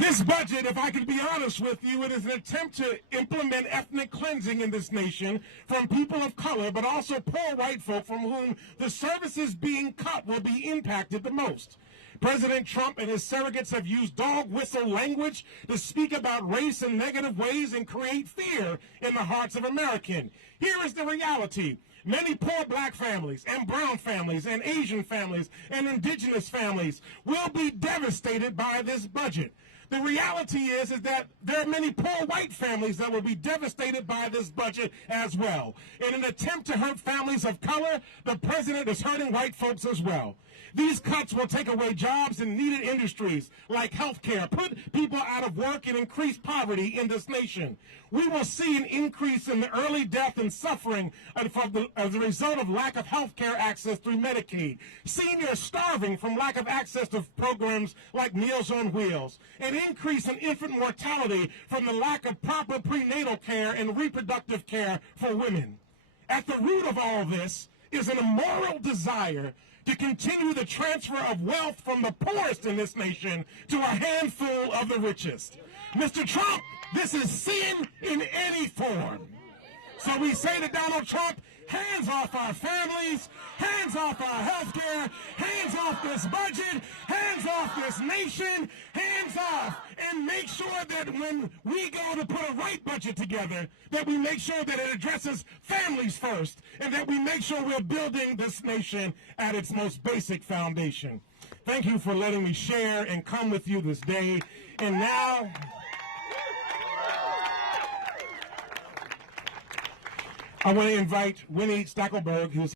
This budget, if I could be honest with you, it is an attempt to implement ethnic cleansing in this nation from people of color, but also poor white folk from whom the services being cut will be impacted the most. President Trump and his surrogates have used dog whistle language to speak about race in negative ways and create fear in the hearts of Americans. Here is the reality. Many poor black families and brown families and Asian families and indigenous families will be devastated by this budget. The reality is that there are many poor white families that will be devastated by this budget as well. In an attempt to hurt families of color, the president is hurting white folks as well. These cuts will take away jobs in needed industries like healthcare, put people out of work, and increase poverty in this nation. We will see an increase in the early death and suffering as a result of lack of healthcare access through Medicaid. Seniors starving from lack of access to programs like Meals on Wheels. An increase in infant mortality from the lack of proper prenatal care and reproductive care for women. At the root of all this is an immoral desire to continue the transfer of wealth from the poorest in this nation to a handful of the richest. Mr. Trump, this is sin in any form. So we say to Donald Trump, hands off our families, hands off our health care, hands off this budget, hands off this nation, hands off, and make sure that when we go to put a right budget together, that we make sure that it addresses families first, and that we make sure we're building this nation at its most basic foundation. Thank you for letting me share and come with you this day. And now, I want to invite Winnie Stackelberg, who's